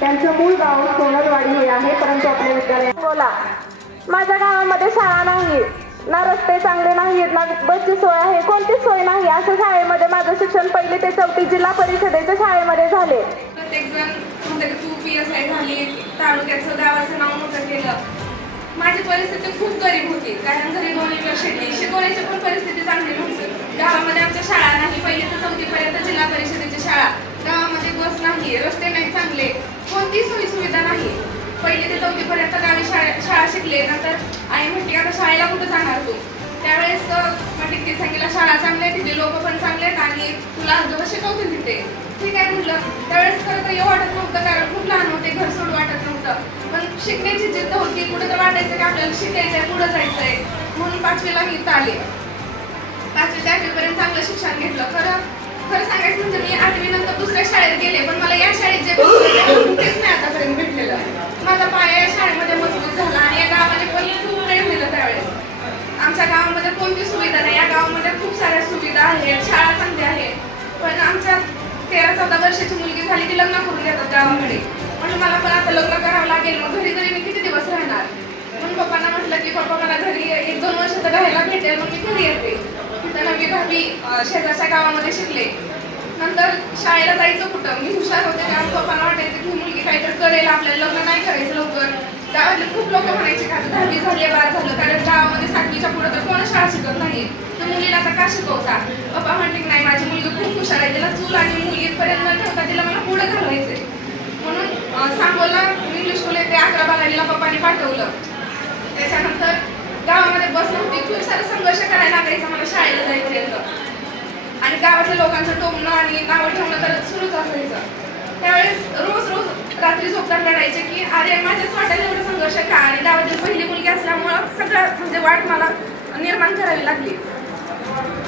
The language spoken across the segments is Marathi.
त्यांचं मूळ गाव सोनलवाडी हे आहे, परंतु आपल्या विद्यालयात बोला माझ्या गावामध्ये शाळा नाही, ना रस्ते चांगले नाहीत, ना बसची सोय आहे, कोणतीच सोय नाही. अशा शाळेमध्ये माझं शिक्षण 1ली ते 4थी जिल्हा परिषदेच्या शाळेमध्ये झाले. प्रत्येक जण म्हणतात तू PSI झाली, तालुक्याचं गावाचं नाव मोठं केलं. माझी परिस्थिती खूप गरीब होती, कारण घरी 2 मुलं शिकवण्याची पण परिस्थिती चांगली नव्हती. गावामध्ये आमच्या शाळा नाही, 1ली ते 4थी पर्यंत जिल्हा परिषदेची शाळा. गावामध्ये बस नाही, रस्ते नाही चांगले, कोणतीही सोयी सुविधा नाही. 1ली ते 4थी पर्यंत गावी शाळा शिकले. नंतर आई म्हटली आता शाळेला कुठं जाणार तू? त्यावेळेस म्हटली की सांगितलं शाळा चांगली आहे, तिथे लोक पण चांगले आहेत आणि तुला जेव्हा शिकवतील तिथे ठीक आहे म्हटलं. त्यावेळेस खरं तर येऊ वाटत नव्हतं, कारण खूप लहान होते, घर सोडू वाटत नव्हतं. पण शिकण्याची जिद्द होती, कुठं तर वाटायचं की आपल्याला शिकायचंय, पुढं जायचंय. म्हणून 5वीला इथं आले. 5वी ते 8वी पर्यंत चांगलं शिक्षण घेतलं. खरं सांगायचं म्हणजे मी 8वी नंतर दुसऱ्या शाळेत गेले, पण मला या शाळेत जे तेच नाही आतापर्यंत भेटलेलं. माझा पाया या शाळेमध्ये मजबूत झाला आणि या गावाने पण खूप प्रेम दिलं. त्यावेळेस आमच्या गावामध्ये कोणती सुविधा नाही, या गावामध्ये खूप साऱ्या सुविधा आहेत, शाळा चांगली आहे. पण आमच्या 13-14 वर्षाची मुलगी झाली, ती लग्न करून देतात गावाकडे. म्हणून मला पण आता लग्न करावं लागेल, मग घरी तरी मी किती दिवस राहणार. म्हणून पप्पांना म्हटलं की पप्पा मला घरी 1-2 वर्ष तर राहायला भेटेल, मग मी घरी येते. तिथं 9वी-10वी शेजारच्या गावामध्ये शिकले. नंतर शाळेला जायचं कुठं, मी हुशार होते त्यामुळे पप्पांना वाटायचं की मुलगी काहीतरी करेल, आपल्याला लग्न नाही करायचं लवकर. गावातले खूप लोक म्हणायचे का 10वी झाली बाद झालं, कारण गावामध्ये 7वीच्या पुढे तर कोण शाळा शिकत नाही, तर मुलीला आता का शिकवता? पप्पा म्हटले की नाही माझी मुलगी खूप हुशार आहे, तिला चूल आणि मुलगीपर्यंत न ठेवता तिला मला पुढे घालवायचंय. म्हणून सांगोला इंग्लिश स्कूल ते 11-12वीला पप्पांनी पाठवलं. त्याच्यानंतर गावामध्ये बस नव्हती, खूप सारा संघर्ष करायला लागायचा मला शाळेला जायपर्यंत. आणि गावातल्या लोकांचं टोमणं आणि नावं ठेवणं तर सुरूच असायचं. त्यावेळेस रोज रात्री झोपताना रडायचे की अरे माझ्याच वाटायला एवढं संघर्ष का? आणि गावातील पहिली मुलगी असल्यामुळं सगळं म्हणजे वाट मला निर्माण करावी लागली.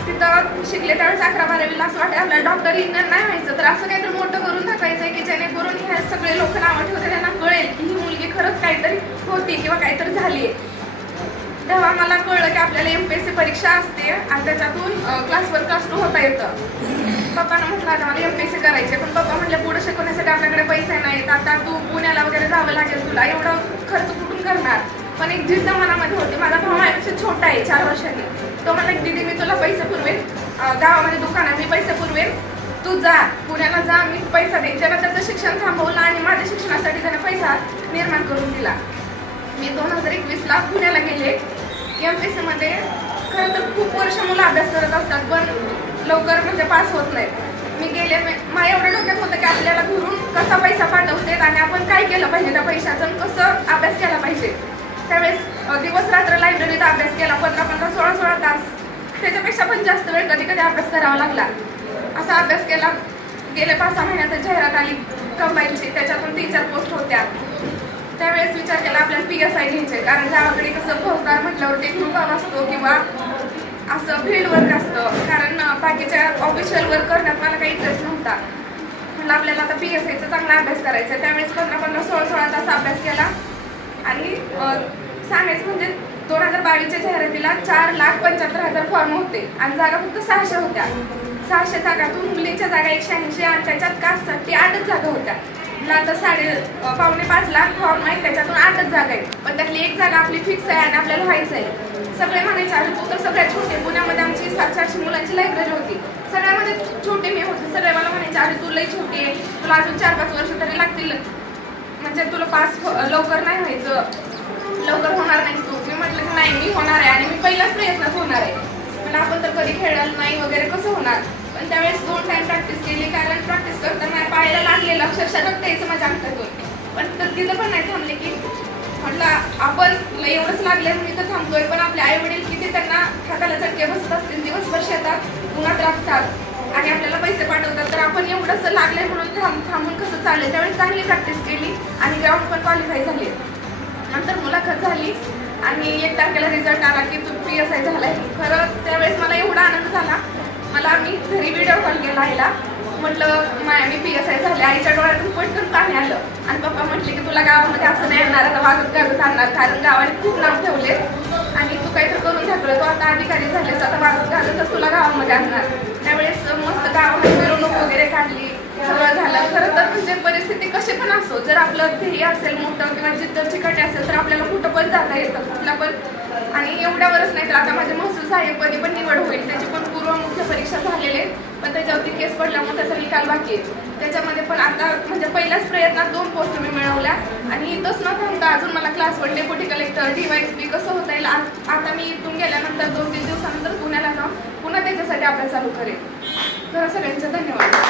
तिथं शिकले त्यावेळेस 11-12वीला असं वाटतं आपल्याला डॉक्टर इंजिनियर नाही व्हायचं, तर असं काहीतरी मोठं करून दाखवायचं की जेणेकरून हे सगळे लोक नावं ठेवते त्यांना कळेल की ही मुलगी खरंच काहीतरी होती किंवा काहीतरी झाली आहे. तेव्हा मला कळलं की आपल्याला MPSC परीक्षा असते आणि त्याच्यातून क्लास 1 क्लास 2 होता येतं. पप्पांना म्हटलं आता मला MPSC करायचे, पण पप्पा म्हटले पुढे शिकवण्यासाठी आपल्याकडे पैसे नाहीत, आता तू पुण्याला वगैरे जावं लागेल, तुला एवढं खर्च कुठून करणार? पण एक जिद्द मनामध्ये होती. माझा भाऊ माझ्यापेक्षा छोटा आहे 4 वर्षांनी. तो म्हणला की दीदी मी तुला पैसे पुरवेन, गावामध्ये दुकान आहे, मी पैसे पुरवेन, तू जा पुण्याला जा, मी पैसा देईन. त्यानं त्याचं शिक्षण थांबवलं आणि माझ्या शिक्षणासाठी त्याने पैसा निर्माण करून दिला. मी 2021ला पुण्याला गेले. MPSC मध्ये खरं तर खूप वर्ष मुलं अभ्यास करत असतात, पण लवकर म्हणजे पास होत नाहीत. मी गेले, मला एवढं डोक्यात होतं की आपल्याला घरून कसा पैसा पाठवतात आणि आपण काय केलं पाहिजे त्या पैशाचं, कसं अभ्यास केला पाहिजे. त्यावेळेस दिवस रात्र लायब्ररीत अभ्यास केला, 15-15, 16-16 तास, त्याच्यापेक्षा पण जास्त वेळ कधी कधी अभ्यास करावा लागला. असा अभ्यास केला. गेले 5-6 महिन्यात जाहिरात आली कंबाईनची, त्याच्यातून 3-4 पोस्ट होत्या. त्यावेळेस विचार केला आपल्याला PSI घ्यायचे, कारण गावाकडे कसं फौजदार म्हटल्यावर एक मुकाम असतो किंवा असं फील्ड वर्क असतं, कारण बाकीच्या ऑफिशियल वर्क करण्यात मला काही इंटरेस्ट नव्हता. म्हटलं आपल्याला आता PSIचा चांगला अभ्यास करायचा. त्यावेळेस 15-15, 16-16 तास अभ्यास केला आणि सांगायचं म्हणजे 2022च्या जाहिरातीला 4,75,000 फॉर्म होते आणि जागा फक्त 600 होत्या. 600 जागातून मुलींच्या जागा 180 आणि त्याच्यात कास्टसाठी 8च जागा होत्या. आता 4.5 लाख फॉर्म आहेत, त्याच्यातून 8च जागा आहेत, पण त्यातली एक जागा आपली फिक्स आहे आणि आपल्याला व्हायचं आहे. सगळे म्हणायचे अरे तू तर सगळ्यात छोटे, पुण्यामध्ये आमची 700-800 मुलांची लायब्ररी होती, सगळ्यामध्ये छोटे मी होते. सगळे मला म्हणायचे अरे तू लई छोटी आहे, तुला अजून 4-5 वर्ष तरी लागतील, म्हणजे तुला पास लवकर नाही व्हायचं, लवकर होणार नाही तू. मी म्हटलं की नाही मी होणार आहे आणि मी पहिल्याच प्रयत्नात होणार आहे. पण आपण तर कधी खेळायला नाही वगैरे कसं होणार. पण त्यावेळेस 2 टाइम प्रॅक्टिस केली, कारण प्रॅक्टिस करताना पायाला लागलेलं अक्षरशः रक्त यायचं माझ्या अंगठातून. पण तिथं पण नाही थांबले की म्हटलं आपण एवढंच लागले मी तर थांबतोय, पण आपले आई वडील किती त्यांना हाताला चटके बसत असतील, दिवसभर शेतात उन्हात राबतात आणि आपल्याला पैसे पाठवतात, तर आपण एवढंच लागले म्हणून थांबून कसं चाललंय. त्यावेळेस चांगली प्रॅक्टिस केली आणि ग्राउंड पण क्वालिफाय झाले. नंतर मुलाखत झाली आणि 1 तारखेला रिझल्ट आला की तू PSI झालाय. खरं त्यावेळेस मला एवढा आनंद झाला. मला मी घरी व्हिडिओ कॉल केला आईला, म्हटलं मी PSI झाले. आईच्या डोळ्यातून पटकन पाणी आलं आणि पप्पा म्हटले की तुला गावामध्ये असं नाही येणार, आता वागत गाजत आणणार, कारण गावाने खूप नाव ठेवले आणि तू काहीतरी करून दाखवलं, तू आता अधिकारी झालेस, आता वागत गाजतच तुला गावामध्ये आणणार. त्यावेळेस मस्त गावामध्ये मिरवणूक वगैरे काढली, सगळं सगळं झालं. खरं तर म्हणजे परिस्थिती कशी पण असो, जर आपलं ध्येय असेल मोठं किंवा जिद्द चिकाटी असेल तर आपल्याला कुठं पण जाता येतं, कुठला पण. आणि एवढ्यावरच नाही तर आता माझे महसूल सहाय्यकपदी पण निवड होईल, त्याची पण पूर्व मुख्य परीक्षा झालेली आहे, पण त्याच्यावरती केस पडल्यामुळे त्याचा निकाल बाकी आहे. त्याच्यामध्ये पण आता म्हणजे पहिल्याच प्रयत्नात 2 पोस्ट मी मिळवल्या. आणि इथंच न थांबता अजून मला क्लास 1 डेप्युटी कलेक्टर DYSP कसं होता येईल आता मी इथून गेल्यानंतर 2-3 दिवसानंतर पुण्याला जाऊन पुन्हा त्याच्यासाठी अभ्यास चालू करेन. तर सगळ्यांचे धन्यवाद.